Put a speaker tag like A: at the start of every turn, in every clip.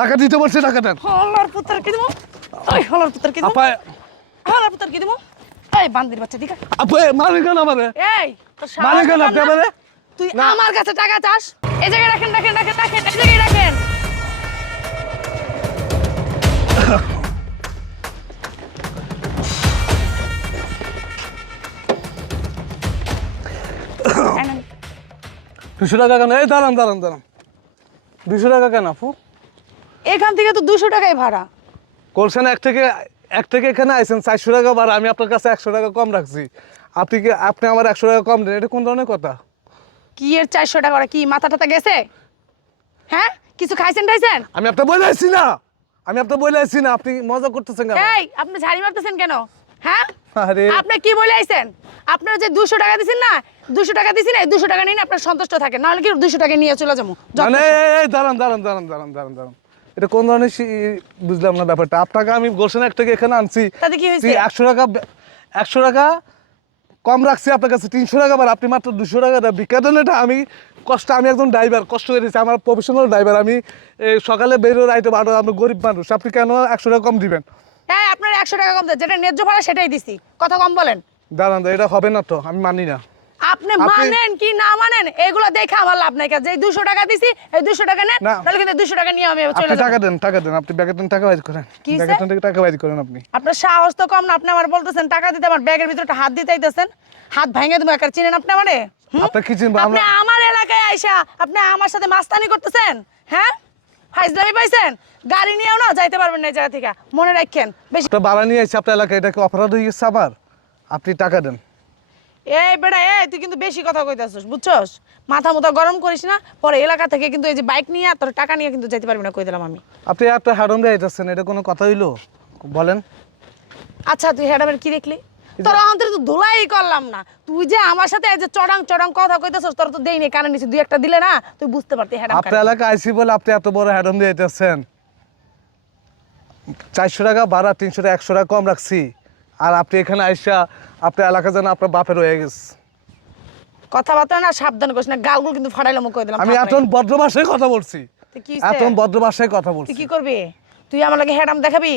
A: টাকা দিতে বলছে টাকা দেন
B: হলার পুত্র কি দেবো? ওই হলার পুত্র কি দেবো?
A: আপা
B: হলার পুত্র কি দেবো? এই বান্দির বাচ্চা দিকা।
A: আপা মানে কেন আমারে?
B: এই তোর
A: মানে কেন আপনি? আমারে?
B: তুই আমার কাছে টাকা চাস? এই জায়গায় রাখেন রাখেন রাখেন রাখেন এই জায়গায় রাখেন।
A: দুশো টাকা কেন? এই দাঁড়ান দাঁড়ান দাঁড়ান। দুশো টাকা কেন আপু?
B: এখান থেকে তো দুশো টাকাই ভাড়া।
A: করছেন এক থেকে এক থেকে এখানে আইছেন চারশো টাকা ভাড়া আমি আপনার কাছে একশো টাকা কম রাখছি। আপনি কি আপনি আমার একশো টাকা কম দেন? এটা কোন ধরনের কথা?
B: কি এর চারশো টাকা কি মাথা টাথা গেছে? হ্যাঁ? কিছু খাইছেন টাইছেন?
A: আমি আপনার বলে আসছি না। আমি আপনার বলে আসছি না। আপনি মজা করতেছেন কেন?
B: এই আপনি ঝাড়ি মারতেছেন কেন? হ্যাঁ?
A: আরে।
B: আপনি কি বলে আইছেন? আপনারা যে দুশো টাকা দিছেন না দুশো টাকা দিছেন এই দুশো টাকা নিয়ে আপনার সন্তুষ্ট থাকে। নাহলে কি দুশো টাকা নিয়ে চলে যাব?
A: মানে এই, দাঁড়ান দাঁড়ান দাঁড়ান দাঁড়ান দাঁড়ান দাঁড়ান। এটা কোন ধরনের বুঝলাম না ব্যাপারটা। আপনাকে আমি গোলশান এক থেকে এখানে আনছি।
B: তাতে কি হয়েছে?
A: একশো টাকা একশো টাকা কম রাখছি আপনার কাছে তিনশো টাকা বার আপনি মাত্র দুশো টাকা দেন। এটা আমি কষ্ট আমি একজন ড্রাইভার কষ্ট করেছি আমার প্রফেশনাল ড্রাইভার আমি সকালে বেরো রাইতে বারো আমি গরিব মানুষ আপনি কেন একশো টাকা কম দিবেন?
B: হ্যাঁ আপনার একশো টাকা কম দেন যেটা ন্যায্য ভাড়া সেটাই দিছি। কথা কম বলেন।
A: দাঁড়ান, এটা হবে না তো আমি মানি না।
B: আপনি
A: আপনি-
B: মানেন কি না মানেন এগুলো দেখে আমার লাভ নাই। কাজ এই দুশো টাকা দিছি এই দুশো টাকা নেন তাহলে কিন্তু দুশো টাকা নিয়ে আমি চলে
A: আপনি টাকা দেন টাকা দেন। আপনি ব্যাগের টাকা বাইর করেন।
B: কি
A: ব্যাগের থেকে টাকা বাইর করেন আপনি।
B: আপনার সাহস তো কম না আপনি আমার বলতেছেন টাকা দিতে আমার ব্যাগের ভিতরে একটা হাত দিতে আইতেছেন। হাত ভেঙে দেবো একার চিনেন আপনি আমারে? হুম?
A: আপনার কি চিনবো?
B: আপনি
A: আমার
B: এলাকায় আইসা আপনি আমার সাথে মাস্তানি করতেছেন? হ্যাঁ? ফাইজলামি পাইছেন? গাড়ি নিয়েও না যাইতে পারবেন না এই জায়গা থেকে। মনে রাখেন বেশি
A: একটা বাড়া নিয়ে এসে আপনার এলাকায় এটা কি অপরাধ হয়ে গেছে আবার? আপনি টাকা দেন।
B: এই বেটা এই তুই কিন্তু বেশি কথা কইতাছিস বুঝছস? মাথা মুথা গরম করিস না পরে এলাকা থেকে কিন্তু এই যে বাইক নিয়ে তোর টাকা নিয়ে কিন্তু যেতে পারবি না কই দিলাম আমি।
A: আপনি এত হারন দিয়ে যাচ্ছেন এটা কোনো কথা হইল? বলেন।
B: আচ্ছা তুই হেডামের কি দেখলি? তোর অন্তরে তো ধুলাই করলাম না। তুই যে আমার সাথে এই যে চড়াং চড়াং কথা কইতেছস তোর তো দেইনি কানে নিচে দুই একটা দিলে না তুই বুঝতে পারতি হেডাম
A: আপনার এলাকায় আইসি বলে আপনি এত বড় হ্যাডম দিয়ে যাচ্ছেন চারশো টাকা ভাড়া তিনশো টাকা একশো টাকা কম রাখছি। আর আপনি এখানে আইসা আপনার এলাকা যেন আপনার বাপের হয়ে গেছে।
B: কথাবার্তা না সাবধান করিস না গালগুল কিন্তু ফাড়াইলাম কই দিলাম
A: আমি ভদ্র ভাষায় কথা বলছি? ভদ্র ভাষায় কথা বলছি
B: কি করবি? তুই আমার লাগে হেডাম দেখাবি?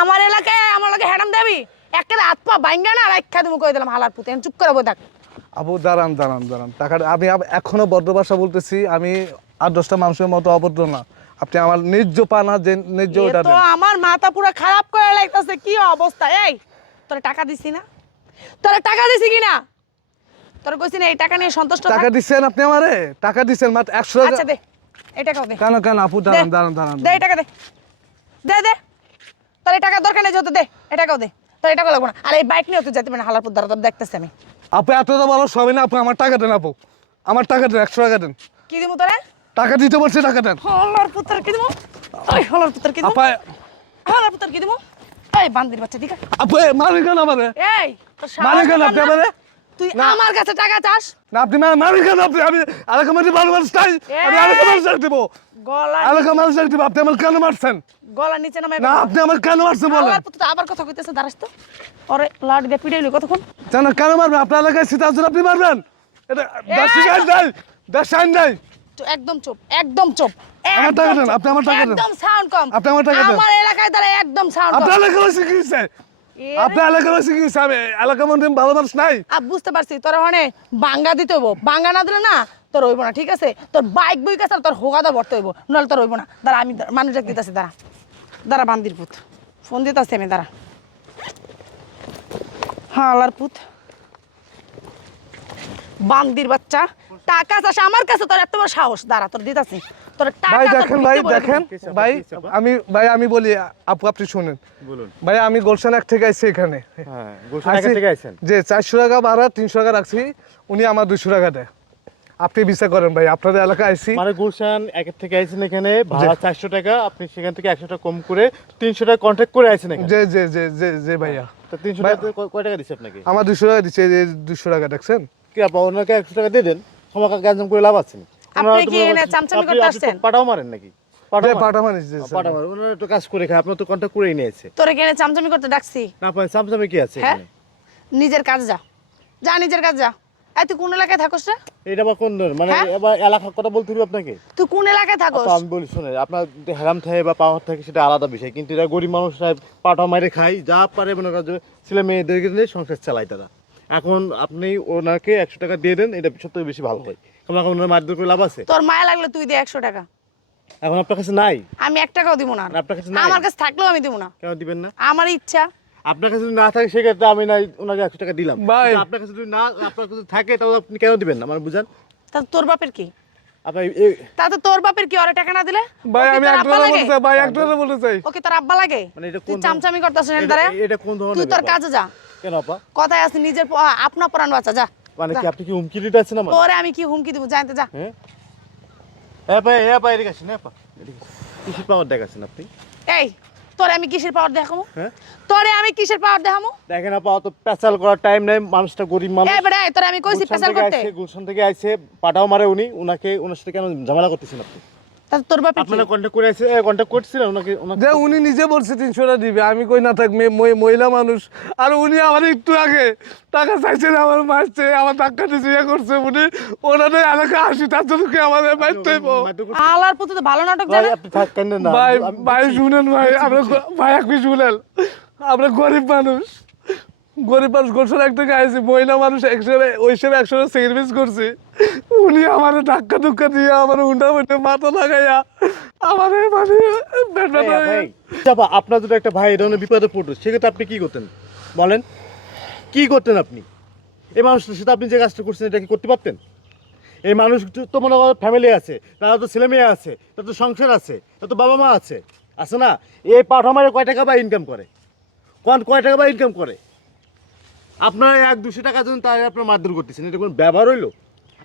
B: আমার এলাকায় আমার লাগে হেডাম দেবি একটা হাত পা বাইঙ্গা না রাখা কই দিলাম হালার পুতে চুপ করে বই থাক।
A: আবু দাঁড়ান দাঁড়ান দাঁড়ান আমি এখনও ভদ্র ভাষা বলতেছি আমি আট দশটা মানুষের মতো অভদ্র না। আপনি আমার ন্যায্য পানা যে ওটা
B: আমার মাথা পুরো খারাপ করে লাগতেছে কি অবস্থা? এই তোরা টাকা দিছি না? তোরা টাকা দিছি কি না তোরা কইছি না এই টাকা নিয়ে সন্তুষ্ট থাক?
A: টাকা দিচ্ছেন আপনি আমারে? টাকা দিছেন মাত্র একশো টাকা
B: আচ্ছা দে। এই টাকাও দে।
A: কেন কেন আপু। দাঁড়ান দাঁড়ান দাঁড়ান।
B: দে এই টাকা দে। দে দে। তোর এই টাকার দরকার নেই যেহেতু দে। এই টাকাও দে। তোর এই টাকা লাগবো না। আর এই বাইক নিয়েও তুই যেতে পারে হালারপুর দ্বারা তোর দেখতেছি আমি।
A: আপু এত তো ভালো সবই না আপু আমার টাকা দেন আপু। আমার টাকা দেন একশো টাকা দেন।
B: কি দিমু তোরা?
A: টাকা দিতে বলছে টাকা দেন।
B: হলার পুত্র কি দিমু? ওই হলার পুত্র কি দিমু?
A: আপা
B: হলার পুত্র কি দিমু? এই বান্দির বাচ্চা
A: এ, মারেন কেন আমারে?
B: এই
A: কেন আপনি আমারে?
B: তুই আমার কাছে টাকা চাস?
A: না আপনি মারেন কেন আপনি? আমি মানুষ ভালো মানুষ চাই। আমি! মানুষ দেবো।
B: গলা
A: মানুষ দেবো। আপনি আমার কেন মারছেন?
B: গলা নিচে নামাই
A: না আপনি আমার কেন মারছেন বলেন?
B: আবার পুত্র আবার কথা কইতেছে দাঁড়াস তো। ওরে লাড়ি দিয়ে পিড়াইলি কতক্ষণ?
A: জানো কেন মারবেন? আপনার এলাকায় সীতা আসুন আপনি মারবেন? এটা নাই নাই।
B: একদম চুপ একদম চুপ।
A: আমার টাকা দেন, আপনি আমার টাকা দেন।
B: একদম সাউন্ড কম।
A: আপনি আমার টাকা দেন।
B: আমার এলাকায় দ্বারা একদম সাউন্ড
A: আপনার এলাকা হয়েছে কি হয়েছে
B: এ
A: আপনার এলাকা হয়েছে কি হয়েছে আমি এলাকা মধ্যে ভালো মানুষ নাই।
B: বুঝতে পারছি। তোর হনে বাঙ্গা দিতে হইব। বাঙ্গা না দিলে না তোর হইব না ঠিক আছে? তোর বাইক বই কাছে তোর হোগাদা ভরতে হইব। নাহলে তোর হইব না। দাঁড়া আমি মানুষ দিতেছি দাঁড়া। দাঁড়া বান্দির পুত। ফোন দিতেছি আমি দাঁড়া। হ্যাঁ আল্লাহর পুত। বান্দির বাচ্চা। টাকা চাষ আমার কাছে তোর এত বড় সাহস। দাঁড়া তোর দিতাছি। তোর
A: ভাই দেখেন ভাই দেখেন।
B: দিবো।
C: কিসে আপা,
A: ভাই আমি ভাই আমি বলি আপু আপনি শুনেন। ভাই আমি গোলশান এক থেকে আইছি এখানে।
C: হ্যাঁ গোসল একা থেকে আইছেন?
A: যে চারশো টাকা ভাড়া তিনশো টাকা রাখছি উনি আমার দুশো টাকা দেয়। আপনি বিচার করেন ভাই আপনাদের এলাকায় আইছি।
C: মানে গুলশান একের থেকে আইছেন এখানে ভাড়া চারশো টাকা আপনি সেখান থেকে একশো টাকা কম করে তিনশো টাকা কন্ট্যাক্ট করে আইছেন
A: যে যে যে যে যে ভাইয়া।
C: তো তিনশো টাকা কয় টাকা দিচ্ছে আপনাকে?
A: আমার দুশো টাকা দিচ্ছে যে দুশো টাকা দেখছেন?
C: কি আপনি ওনাকে একশো টাকা দিয়ে দেন? সমাকা গ্যাঞ্জাম করে লাভ আছে না।
B: আপনি কি চামচামি করতে আসছেন?
C: পাটাও মারেন নাকি?
A: যে
C: পাটাও মারেন?
A: পাটা মানিস যে
C: পাটা মারেন ওনারা একটু কাজ করে খায় আপনার তো কন্ট্যাক্ট করেই নিয়েছে।
B: তোরে কেনে চামচামি করতে ডাকছি।
C: না পাই চামচামে কি আছে
B: হ্যাঁ নিজের কাজ যা। যা নিজের কাজ যা। এই তুই কোন এলাকায় থাকস রে?
C: এটা আবার কোন মানে? এবার এলাকার কথা বলতে হবে আপনাকে?
B: তুই কোন এলাকায় থাকস?
C: আমি বলি শুনে আপনার হেরাম থাকে বা পাওয়ার থাকে সেটা আলাদা বিষয়। কিন্তু এরা গরিব মানুষরা পাটা মারে খায়। যা পারে মনে করেন ছেলে মেয়েদেরকে নিয়ে সংসার চালায় তারা। এখন আপনি ওনাকে একশো টাকা দিয়ে দেন এটা সব বেশি ভালো হয়। ওনার মারধর করে লাভ আছে?
B: তোর মায়া লাগলে তুই দে একশো টাকা।
C: এখন আপনার কাছে নাই?
B: আমি এক টাকাও দিব না
C: আপনার কাছে
B: আমার কাছে থাকলেও আমি দিব না।
C: কেন দিবেন না?
B: আমার ইচ্ছা।
C: আপনার কাছে যদি না থাকে সেক্ষেত্রে আমি নাই ওনাকে একশো টাকা দিলাম।
A: ভাই।
C: আপনার কাছে যদি না আপনার কাছে থাকে তাহলে আপনি কেন দিবেন না? আমার বুঝান?
B: তা তোর বাপের কি?
C: আপনার
B: তাতে তোর বাপের কি? ওরে টাকা না দিলে?
A: ভাই আমি এক ডলার বলতে চাই ভাই এক ডলার বলতে চাই।
B: ওকে তোর আব্বা লাগে?
C: মানে এটা
B: তুই
C: কোন
B: চামচামি করতেছ না
C: এটা- কোন ধরনের
B: তুই তোর
C: ব্যাপার?
B: কাজে যা।
C: কেন আপা?
B: কথায় আছে নিজের প- আপনা পরাণ বাচ্চা যা।
C: মানে কি আপনি কি হুমকি দিতে আছেন আমার?
B: পরে আমি কি হুমকি দেব? জানতে যা
C: হ্যাঁ? হ্যাঁ ভাই এ ভাই এদিকে আসেন হ্যাঁ পা কিসের পাওয়ার দেখাছেন আপনি?
B: এই তোরে আমি কিসের পাওয়ার দেখামু
C: হ্যাঁ?
B: তোরে আমি কিসের পাওয়ার দেখামু
C: দেখেন আপা অত পেছাল করার টাইম নাই মানুষটা গরিব মানুষ।
B: এই বড় তোরে আমি কইছি
C: পেছাল
B: করতে।
C: গুলশান থেকে আইছে পাটাও মারে উনি উনাকে উনার সাথে কেন ঝামেলা করতেছেন আপনি?
B: তা তোর বাপের
C: আপনারা কন্ট্যাক্ট করে আইছে কন্ট্যাক্ট করছিলেন ওনাকে ওনাকে
A: যে উনি নিজে বলছে তিনশো টাকা দিবে। আমি কই না থাক মেয়ে- মহিলা মানুষ। আর উনি আমার একটু আগে টাকা চাইছেন আমার মারছে আমার ইয়ে করছে উনি। ওনাদের এলাকা আসি তার জন্য কি আমাদের মারতে?
B: আলার তো ভালো নাটক
C: ভাই
B: জানে।
C: আপনি থাকেন না?
A: ভাই
C: আমি
A: ভাই শুনেন ভাই আমরা ভাই আপনি শুনেন। আমরা গরিব মানুষ। গরিব মানুষ গোলসর এক টাকা আইসি মহিলা মানুষ একশো ওই সব একসাথে সার্ভিস করছি। উনি আমার ধাক্কা ধুক্কা দিয়ে আমার উন্ডা উন্ডে মাথা লাগাইয়া আমার মানে
C: আপনার যদি একটা ভাই ধরনের বিপদে পড়তো সেক্ষেত্রে আপনি কি করতেন? বলেন কি করতেন আপনি? এই মানুষটার সাথে আপনি যে কাজটা করছেন এটা কি করতে পারতেন? এই মানুষ তো মনে করো ফ্যামিলি আছে তারা তো ছেলে মেয়ে আছে তার তো সংসার আছে তার তো বাবা মা আছে আছে না? এই পাঠামারে কয় টাকা বা ইনকাম করে? কোন কয় টাকা বা ইনকাম করে? আপনার এক দুশো টাকার জন্য তাই আপনার মারধর করতেছেন এটা কোনো ব্যবহার হইল?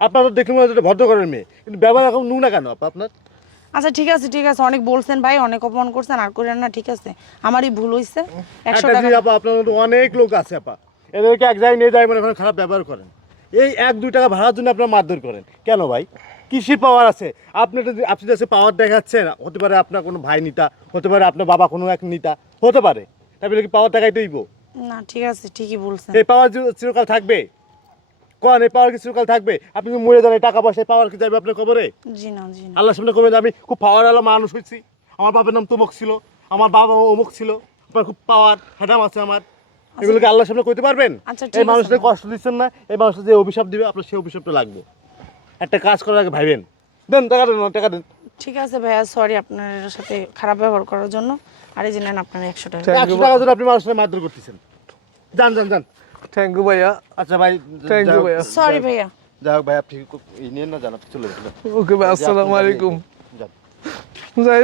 C: আপনার তো মনে হচ্ছে ভদ্র করেন মেয়ে কিন্তু ব্যবহার এখন নুনা কেন আপা আপনার?
B: আচ্ছা ঠিক আছে ঠিক আছে অনেক বলছেন ভাই অনেক অপমান করছেন আর করেন না ঠিক আছে আমারই ভুল হইছে একশো টাকা
C: আপা আপনার মতো অনেক লোক আছে আপা এদেরকে এক জায়গায় নিয়ে যায় মনে করেন খারাপ ব্যবহার করেন এই এক দুই টাকা ভাড়ার জন্য আপনার মারধর করেন কেন ভাই? কৃষির পাওয়ার আছে? আপনি আপনি যে পাওয়ার দেখাচ্ছেন হতে পারে আপনার কোনো ভাই নিতা হতে পারে আপনার বাবা কোনো এক নিতা হতে পারে তাই বলে কি পাওয়ার দেখাই দইব
B: না ঠিক আছে ঠিকই বলছেন।
C: এই পাওয়ার চিরকাল থাকবে? কোন এই পাওয়ার কি চিরকাল থাকবে? আপনি মরে যান টাকা পয়সা পাওয়ার কি যাবে আপনার খবরে
B: জি না জি না।
C: আল্লাহ সামনে কবে আমি খুব পাওয়ার আলো মানুষ হয়েছি আমার বাবার নাম তমুক ছিল। আমার বাবা অমুক ছিল। আপনার খুব পাওয়ার হ্যাডাম আছে আমার। এগুলোকে আল্লাহর সামনে কইতে পারবেন?
B: আচ্ছা,
C: এই মানুষটা কষ্ট দিচ্ছেন না এই মানুষটা যে অভিশাপ দিবে আপনার সেই অভিশাপটা লাগবে। একটা কাজ করার আগে ভাইবেন। দেন টাকা দেন টাকা দেন।
B: ঠিক আছে ভাইয়া সরি আপনার সাথে খারাপ ব্যবহার করার জন্য। আর এই যে নেন আপনার একশো টাকা।
C: একশো টাকা ধরে আপনি মানুষের মারধর করতেছেন। যান যান যান।
A: থ্যাংক ইউ ভাইয়া।
C: আচ্ছা ভাই
A: থ্যাংক ইউ ভাইয়া।
B: সরি ভাইয়া।
C: যাই হোক ভাই আপনি নিয়ে না জানাতে চলে যাবেন
A: ওকে ভাই আসসালামু আলাইকুম। যাই